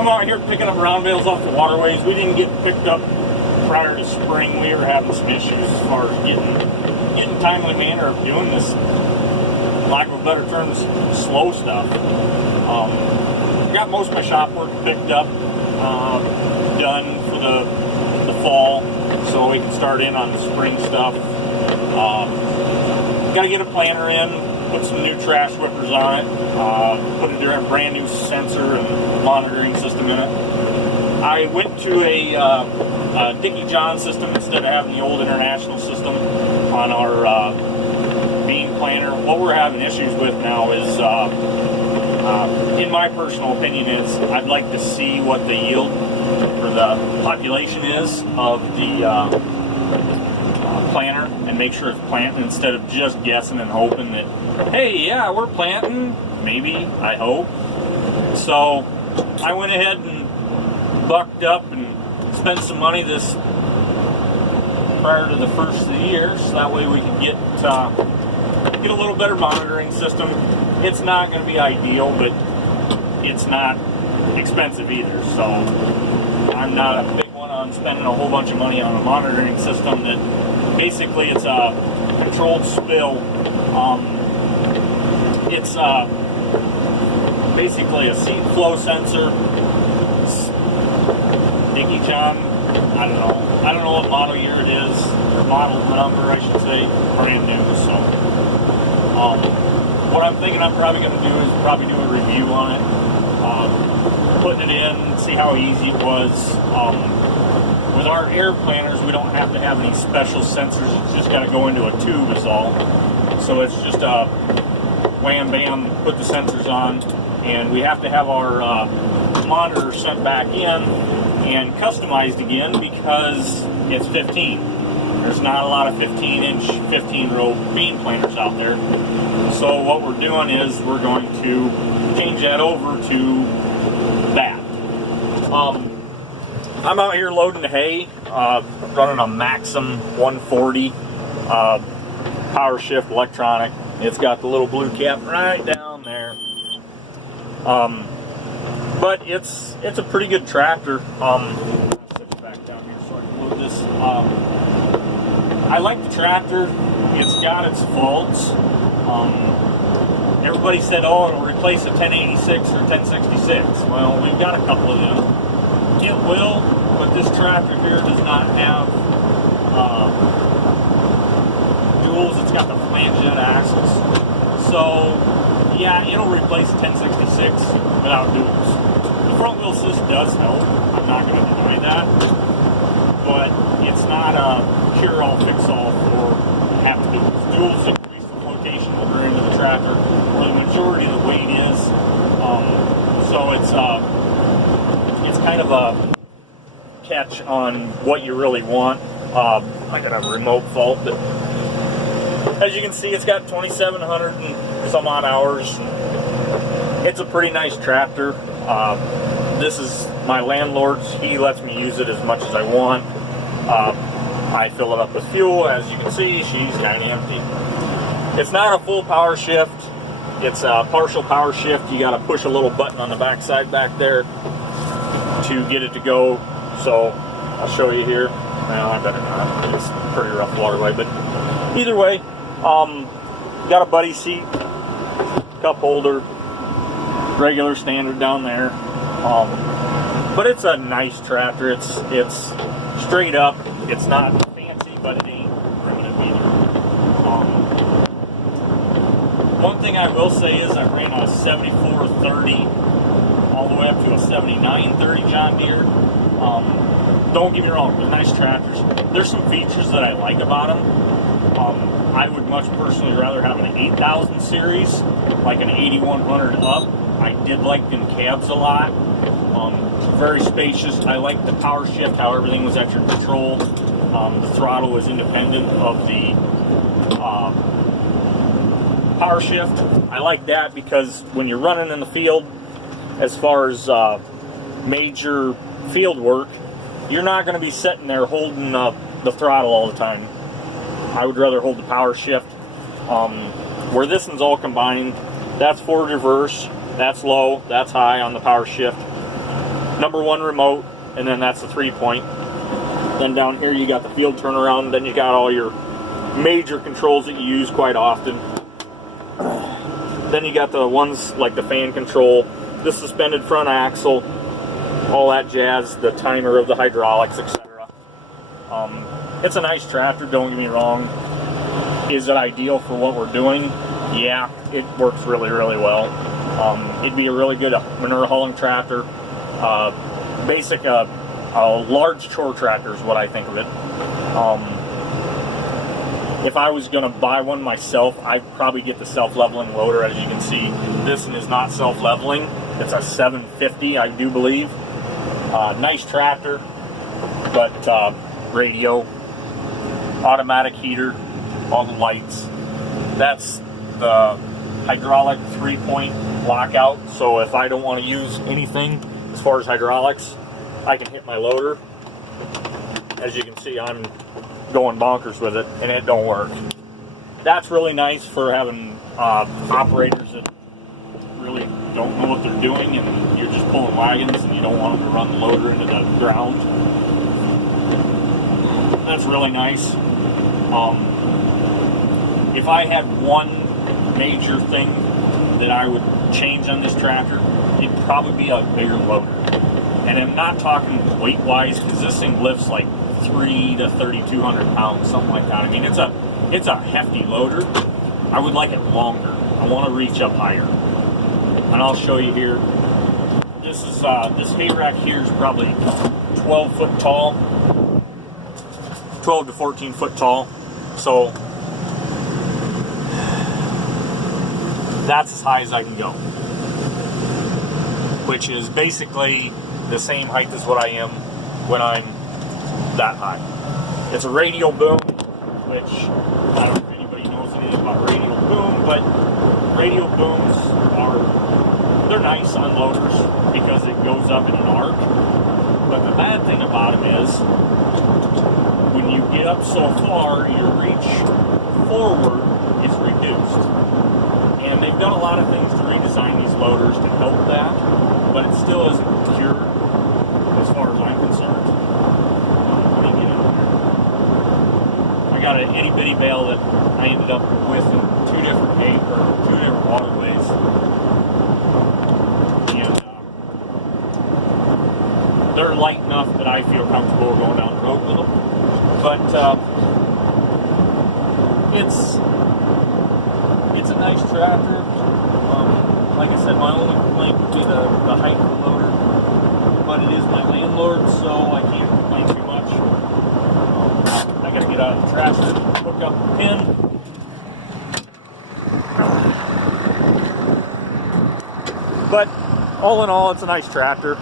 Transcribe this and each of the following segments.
I'm out here picking up round bales off the waterways. We didn't get picked up prior to spring. We were having some issues as far as getting timely manner of doing this, lack of a better term, this slow stuff. Got most of my shop work picked up, done for the fall, so we can start in on the spring stuff. Got to get a planter in, put some new trash whippers on it, put a brand new sensor and monitoring system in it. I went to a Dickie John system instead of having the old international system on our bean planter. What we're having issues with now is, in my personal opinion, is I'd like to see what the yield or the population is of the planter and make sure it's planting instead of just guessing and hoping that, hey, yeah, we're planting, maybe, I hope. So I went ahead and bucked up and spent some money this prior to the first of the year, so that way we can get a little better monitoring system. It's not going to be ideal, but it's not expensive either, so I'm not a big one on spending a whole bunch of money on a monitoring system that basically it's a controlled spill. It's basically a seed flow sensor. Dickie John, I don't know what model year it is, or model number I should say, brand new, so what I'm thinking I'm probably going to do is probably do a review on it, putting it in, see how easy it was. With our air planters, we don't have to have any special sensors, it's just got to go into a tube is all. So it's just a wham bam, put the sensors on, and we have to have our monitor sent back in and customized again because it's 15. There's not a lot of 15-inch, 15-row bean planters out there. So what we're doing is we're going to change that over to that. I'm out here loading the hay, running a Maxxum 140 power shift electronic. It's got the little blue cap right down there. But it's a pretty good tractor. I'll sit it back down here so I can load this. I like the tractor. It's got its faults. Everybody said, oh, it'll replace a 1086 or 1066. Well, we've got a couple of them. It will, but this tractor here does not have duals. It's got the flange-jet axles. So, yeah, it'll replace a 1066 without duals. The front wheel assist does help. I'm not going to deny that. But it's not a cure-all, fix-all for having duals. Duals increase the flotation over into the tractor, where the majority of the weight is. So it's kind of a catch on what you really want. I got a remote fault, but as you can see, it's got 2,700 and some odd hours. It's a pretty nice tractor. This is my landlord's. He lets me use it as much as I want. I fill it up with fuel. As you can see, she's kind of empty. It's not a full power shift. It's a partial power shift. You got to push a little button on the back side back there to get it to go. So I'll show you here. Well, I better not. It's a pretty rough waterway, but either way, got a buddy seat, cup holder, regular standard down there. But it's a nice tractor. It's straight up. It's not fancy, but it ain't primitive either. One thing I will say is I ran a 7430 all the way up to a 7930 John Deere. Don't get me wrong, they're nice tractors. There's some features that I like about them. I would much personally rather have an 8000 series, like an 8100 up. I did like them cabs a lot. Very spacious. I like the power shift, how everything was at your control. The throttle was independent of the power shift. I like that because when you're running in the field, as far as major field work, you're not going to be sitting there holding the throttle all the time. I would rather hold the power shift. Where this one's all combined, that's forward reverse, that's low, that's high on the power shift. number 1 remote, and then that's the 3-point. Then down here you got the field turnaround, then you got all your major controls that you use quite often. Then you got the ones like the fan control, the suspended front axle, all that jazz, the timer of the hydraulics, etc. It's a nice tractor, don't get me wrong. Is it ideal for what we're doing? Yeah, it works really, really well. It'd be a really good manure hauling tractor. Basic, a large chore tractor is what I think of it. If I was going to buy one myself, I'd probably get the self-leveling loader. As you can see, this one is not self-leveling. It's a 750, I do believe. Nice tractor, but radio, automatic heater, all the lights. That's the hydraulic 3-point lockout. So if I don't want to use anything as far as hydraulics, I can hit my loader. As you can see, I'm going bonkers with it, and it don't work. That's really nice for having operators that really don't know what they're doing, and you're just pulling wagons and you don't want them to run the loader into the ground. That's really nice. If I had one major thing that I would change on this tractor, it'd probably be a bigger loader. And I'm not talking weight-wise, because this thing lifts like 3 to 3,200 pounds, something like that. I mean, it's a hefty loader. I would like it longer. I want to reach up higher, and I'll show you here. This is this hay rack here is probably 12 foot tall, 12 to 14 foot tall. So that's as high as I can go, which is basically the same height as what I am when I'm that high. It's a radial boom, which I don't know if anybody knows anything about radial boom, but radial booms they're nice on loaders because it goes up in an arc. But the bad thing about them is when you get up so far, your reach forward is reduced. And they've done a lot of things to redesign these loaders to help that, but it still isn't pure as far as I'm concerned. I got an itty bitty bale that I ended up with in two different waterways, and they're light enough that I feel comfortable going down the road with them. But it's a nice tractor. Like I said, my only complaint would be the height of the loader, but it is my landlord, so I can't complain too much. I gotta get out of the tractor, hook up the pin. But all in all, it's a nice tractor.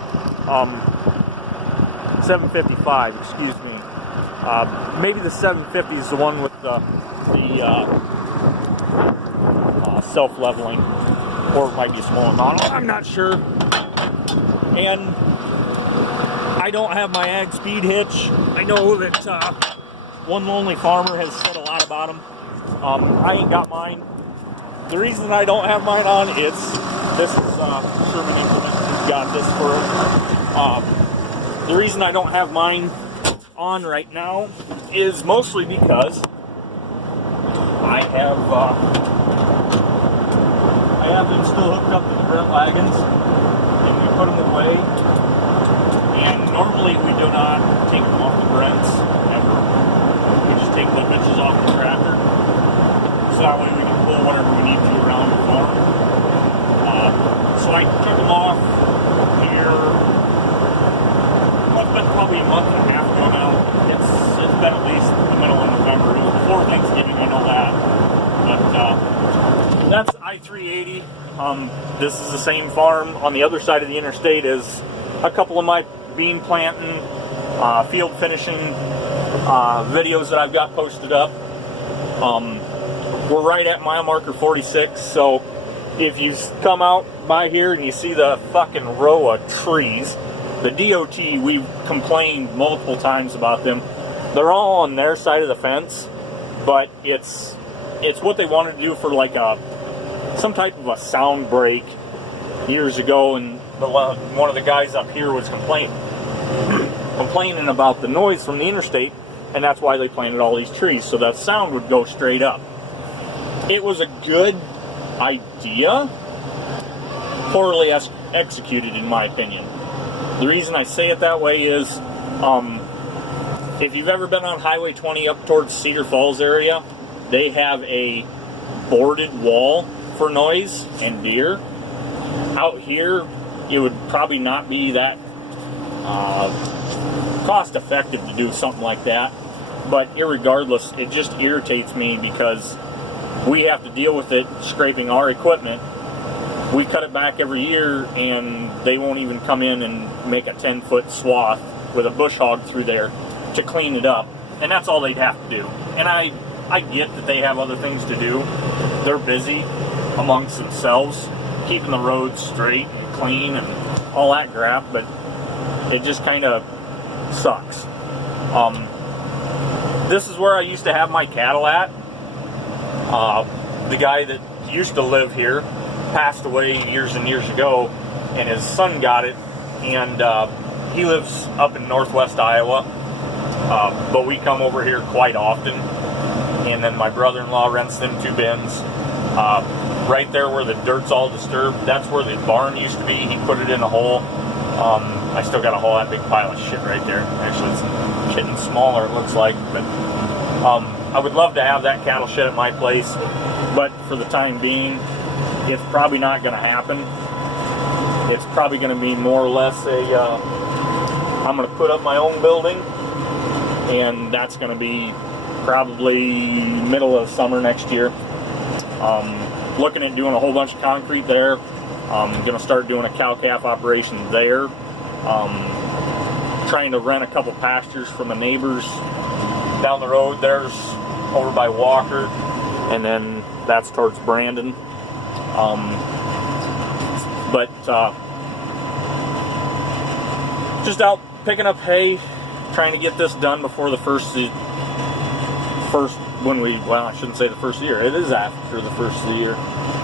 755, excuse me. Maybe the 750 is the one with the self-leveling, or it might be a smaller model. I'm not sure. And I don't have my ag speed hitch. I know that One Lonely Farmer has said a lot about them. I ain't got mine. The reason I don't have mine on is this is Sherman Implement who's got this for it. The reason I don't have mine on right now is mostly because I have them still hooked up to the Brent wagons, and we put them away. And normally we do not take them off the Brents ever. We just take the bitches off the tractor, so that way we can pull whatever we need to around the farm. So I took them off here. Well, it's been probably a month and a half ago now. It's been at least the middle of November. It was before Thanksgiving, I know that. But that's I-380. This is the same farm on the other side of the interstate as a couple of my bean planting, field finishing videos that I've got posted up. We're right at mile marker 46, so if you come out by here and you see the fucking row of trees, the DOT, we've complained multiple times about them. They're all on their side of the fence, but it's what they wanted to do for like some type of a sound break years ago, and one of the guys up here was complaining about the noise from the interstate, and that's why they planted all these trees, so that sound would go straight up. It was a good idea, poorly executed in my opinion. The reason I say it that way is, if you've ever been on Highway 20 up towards Cedar Falls area, they have a boarded wall for noise and deer. Out here, it would probably not be that cost effective to do something like that, but irregardless, it just irritates me because we have to deal with it scraping our equipment. We cut it back every year, and they won't even come in and make a 10-foot swath with a bush hog through there to clean it up, and that's all they'd have to do. And I get that they have other things to do. They're busy amongst themselves, keeping the roads straight and clean and all that crap, but it just kind of sucks. This is where I used to have my cattle at. The guy that used to live here passed away years and years ago, and his son got it, and he lives up in northwest Iowa, but we come over here quite often, and then my brother-in-law rents them 2 bins. Right there where the dirt's all disturbed, that's where the barn used to be. He put it in a hole. I still got a whole that big pile of shit right there. Actually, it's getting smaller, it looks like, but I would love to have that cattle shed at my place, but for the time being, it's probably not going to happen. It's probably going to be more or less I'm going to put up my own building, and that's going to be probably middle of summer next year. Looking at doing a whole bunch of concrete there. I'm going to start doing a cow-calf operation there. Trying to rent a couple pastures from the neighbors down the road. There's over by Walker, and then that's towards Brandon. Just out picking up hay, trying to get this done before the first I shouldn't say the first year, it is after the first of the year.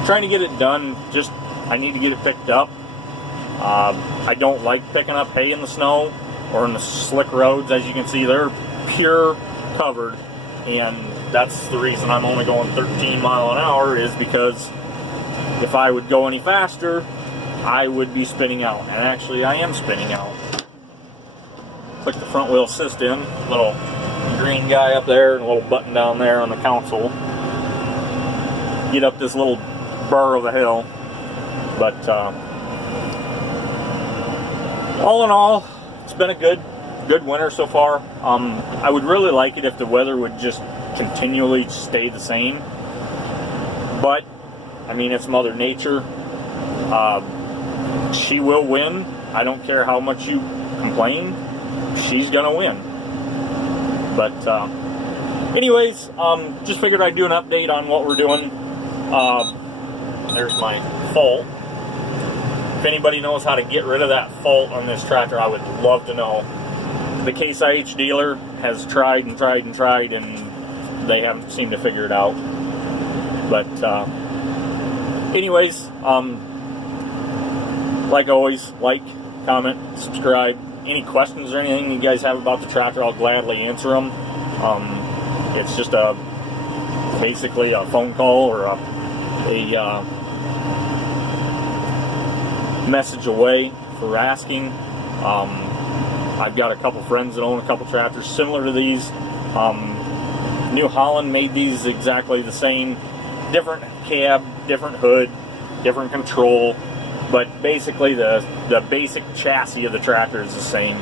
Trying to get it done, just I need to get it picked up. I don't like picking up hay in the snow or in the slick roads. As you can see, they're pure covered, and that's the reason I'm only going 13 miles an hour, is because if I would go any faster, I would be spinning out, and actually I am spinning out. Click the front wheel assist in, little green guy up there and a little button down there on the console. Get up this little burr of a hill, but all in all, it's been a good winter so far. I would really like it if the weather would just continually stay the same, but I mean, it's Mother Nature. She will win. I don't care how much you complain. She's gonna win. But anyways, just figured I'd do an update on what we're doing. There's my fault. If anybody knows how to get rid of that fault on this tractor, I would love to know. The Case IH dealer has tried and tried and tried, and they haven't seemed to figure it out. But anyways, like always, like, comment, subscribe. Any questions or anything you guys have about the tractor, I'll gladly answer them. It's just basically a phone call or a message away for asking. I've got a couple friends that own a couple tractors similar to these. New Holland made these exactly the same. Different cab, different hood, different control, but basically the basic chassis of the tractor is the same.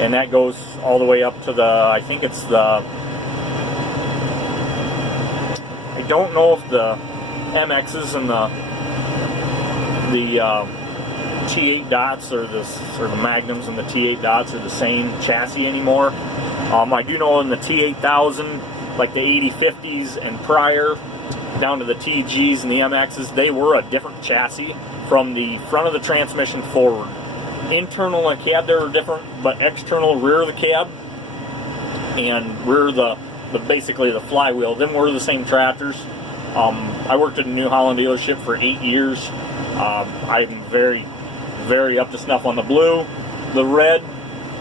And that goes all the way up to the, I think it's the, I don't know if the MXs and the T8 dots or the Magnums and the T8 dots are the same chassis anymore. I do know in the T8000, like the 8050s and prior, down to the TGs and the MXs, they were a different chassis from the front of the transmission forward. Internal and cab, they were different, but external rear of the cab and rear of the basically the flywheel, them were the same tractors. I worked at a New Holland dealership for 8 years. I'm very, very up to snuff on the blue. The red,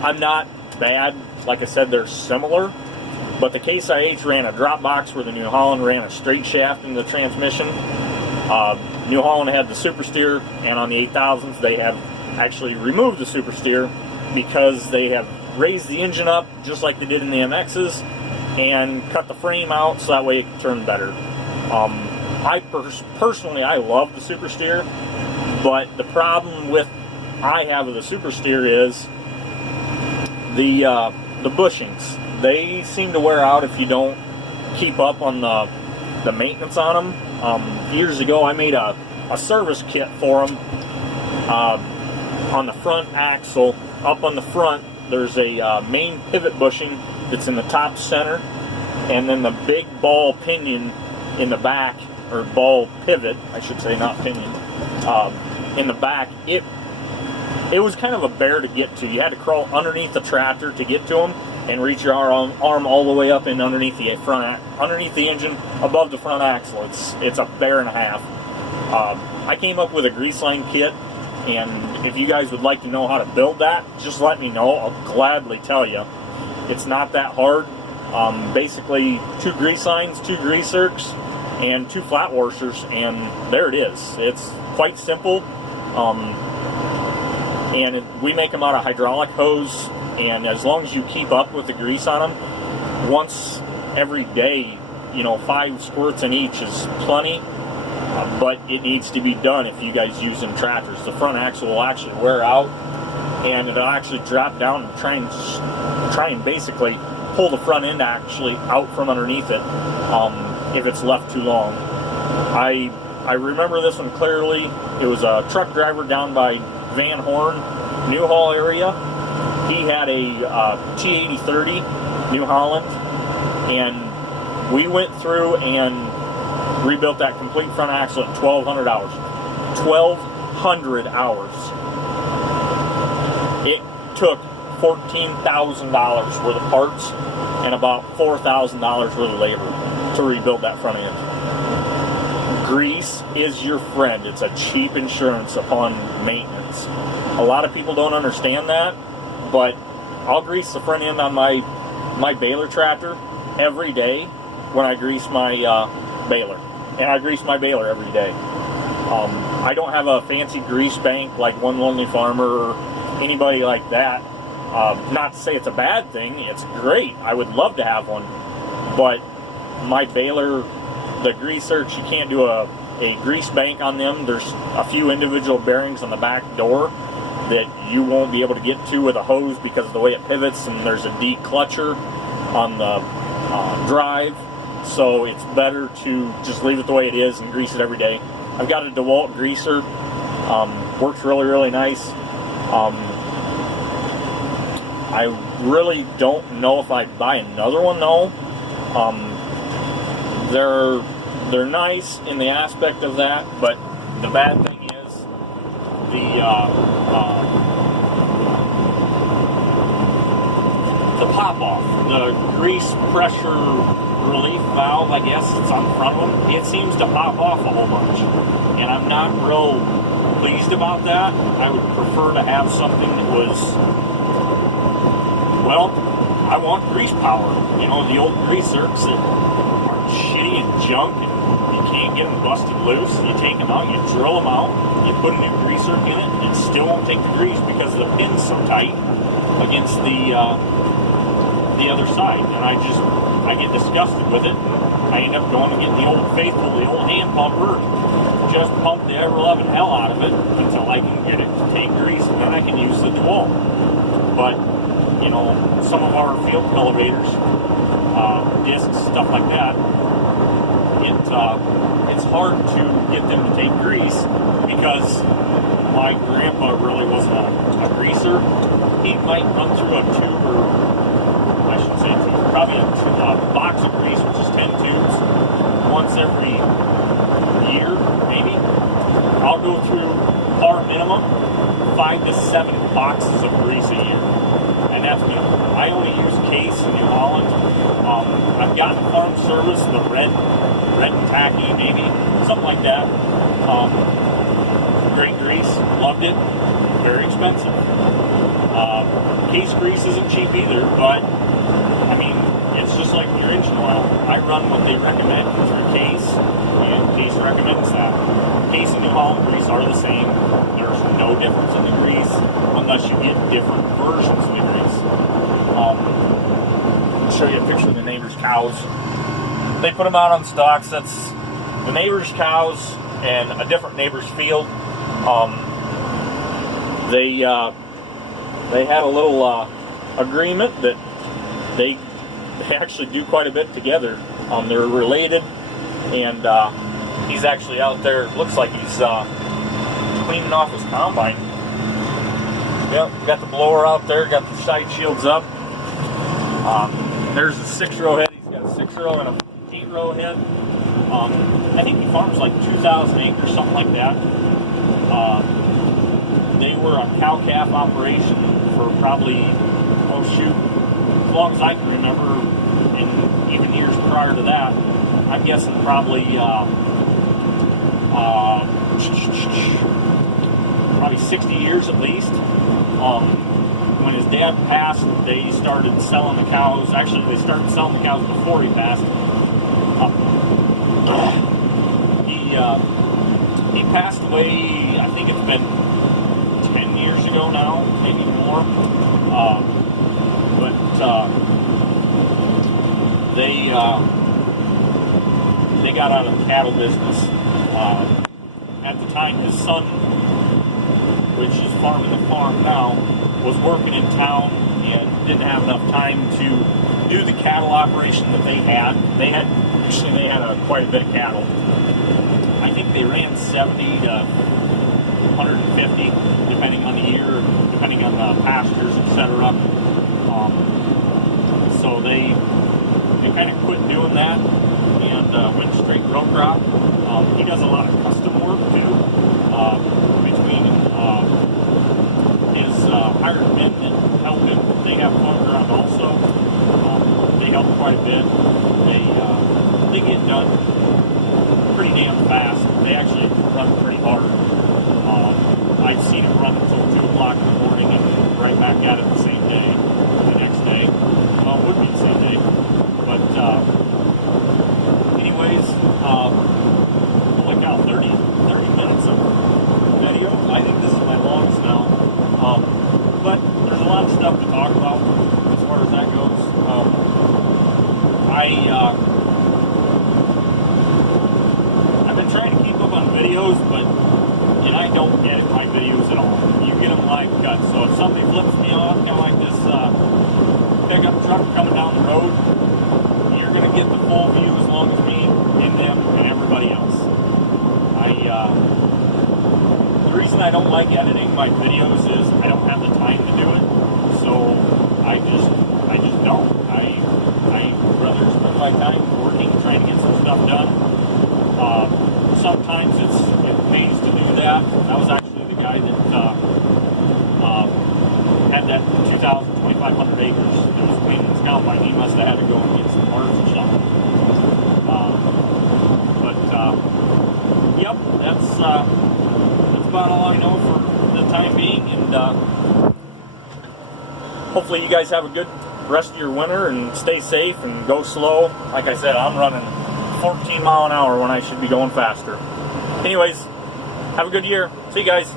I'm not bad. Like I said, they're similar. But the Case IH ran a drop box where the New Holland ran a straight shaft in the transmission. New Holland had the super steer, and on the 8000s they have actually removed the super steer because they have raised the engine up just like they did in the MXs and cut the frame out so that way it can turn better. Personally, I love the super steer, but the problem I have with the super steer is the bushings. They seem to wear out if you don't keep up on the maintenance on them. Years ago, I made a service kit for them on the front axle. Up on the front, there's a main pivot bushing that's in the top center, and then the big ball pinion in the back, or ball pivot, I should say, not pinion, in the back. It was kind of a bear to get to. You had to crawl underneath the tractor to get to them and reach your arm all the way up and underneath the engine, above the front axle. It's a bear and a half. I came up with a grease line kit, and if you guys would like to know how to build that, just let me know. I'll gladly tell you. It's not that hard. Basically, 2 grease lines, 2 grease zerks, and 2 flat washers, and there it is. It's quite simple. And we make them out of hydraulic hose, and as long as you keep up with the grease on them, once every day, 5 squirts in each is plenty, but it needs to be done if you guys use them tractors. The front axle will actually wear out, and it'll actually drop down and try and basically pull the front end actually out from underneath it if it's left too long. I remember this one clearly. It was a truck driver down by Van Horn, Newhall area. He had a T8030 New Holland, and we went through and rebuilt that complete front axle in 1,200 hours. 1,200 hours. It took $14,000 worth of parts and about $4,000 worth of labor to rebuild that front end. Grease is your friend. It's a cheap insurance upon maintenance. A lot of people don't understand that, but I'll grease the front end on my baler tractor every day when I grease my baler. And I grease my baler every day. I don't have a fancy grease bank like One Lonely Farmer or anybody like that. Not to say it's a bad thing. It's great. I would love to have one. But my baler, the grease zerks, you can't do a grease bank on them. There's a few individual bearings on the back door that you won't be able to get to with a hose because of the way it pivots, and there's a declutcher on the drive, so it's better to just leave it the way it is and grease it every day. I've got a DeWalt greaser. Works really, really nice. I really don't know if I'd buy another one though. They're nice in the aspect of that, but the bad thing is the pop-off, the grease pressure relief valve, I guess it's on the front of them. It seems to pop off a whole bunch, and I'm not real pleased about that. I would prefer to have something that was, well, I want grease power. The old grease zerks that are shitty and junk, and you can't get them busted loose. You take them out, you drill them out, you put a new grease zerk in it, and it still won't take the grease because the pin's so tight against the other side. And I get disgusted with it. I end up going and getting the old faithful, the old hand pumper, just pump the ever-loving hell out of it until I can get it to take grease, and then I can use the DeWalt. But some of our field elevators, discs, stuff like that, it's hard to get them to take grease because my grandpa really wasn't a greaser. He might run through a tube, or I shouldn't say tube, probably a box of grease, which is 10 tubes, once every year, maybe. I'll go through par minimum 5 to 7 boxes of grease a year. And that's me. I only use Case in New Holland. I've gotten farm service, the red and tacky, maybe something like that. Great grease, loved it. very expensive. Case grease isn't cheap either, but I mean, it's just like your engine oil. I run what they recommend through Case, and Case recommends that. Case and New Holland grease are the same. There's no difference in the grease unless you get different versions of the grease. I'll show you a picture of the neighbor's cows. They put them out on stalks. That's the neighbor's cows and a different neighbor's field. They had a little agreement that they actually do quite a bit together. They're related, and he's actually out there. Looks like he's cleaning off his combine. Yep, got the blower out there, got the side shields up. There's a 6-row head. He's got a 6-row and a 8-row head. I think he farms like 2,000 acres, something like that. They were a cow-calf operation for probably, oh shoot, as long as I can remember, and even years prior to that. I'm guessing probably 60 years at least. When his dad passed, they started selling the cows. Actually, they started selling the cows before he passed. He passed away, I think it's been 10 years ago now, maybe more. They got out of the cattle business. At the time, his son, which is farming the farm now, was working in town and didn't have enough time to do the cattle operation that they had. They had quite a bit of cattle. I think they ran 70 to 150, depending on the year, depending on the pastures, etc. So they kind of quit doing that and went straight row crop. He does a lot of custom work too, between his hired men that help him. They have fun around also. They help quite a bit. They get done pretty damn fast. They actually run pretty hard. I've seen them run until 2 o'clock in the morning and right back at it the same day, the next day. Well, it would be the same day. But anyways, holy cow, 30 minutes of video. I think this is my longest now. But there's a lot of stuff to talk about as far as that goes. I've been trying to keep up on videos, and I don't edit my videos at all. You get them live cut. So if somebody flips me off, kind of like this pickup truck coming down the road, you're going to get the full view as long as me and them and everybody else. The reason I don't like editing my videos is I don't have the time to do it. So I just don't. I'd rather spend my time working, trying to get some stuff done. Sometimes it pays to do that. That was actually the guy that had that 2,500 acres that was cleaning his combine. He must have had to go and get some parts or something. Yep, that's about all I know for the time being. And hopefully you guys have a good rest of your winter and stay safe and go slow. Like I said, I'm running 14 mile an hour when I should be going faster. Anyways, have a good year. See you guys.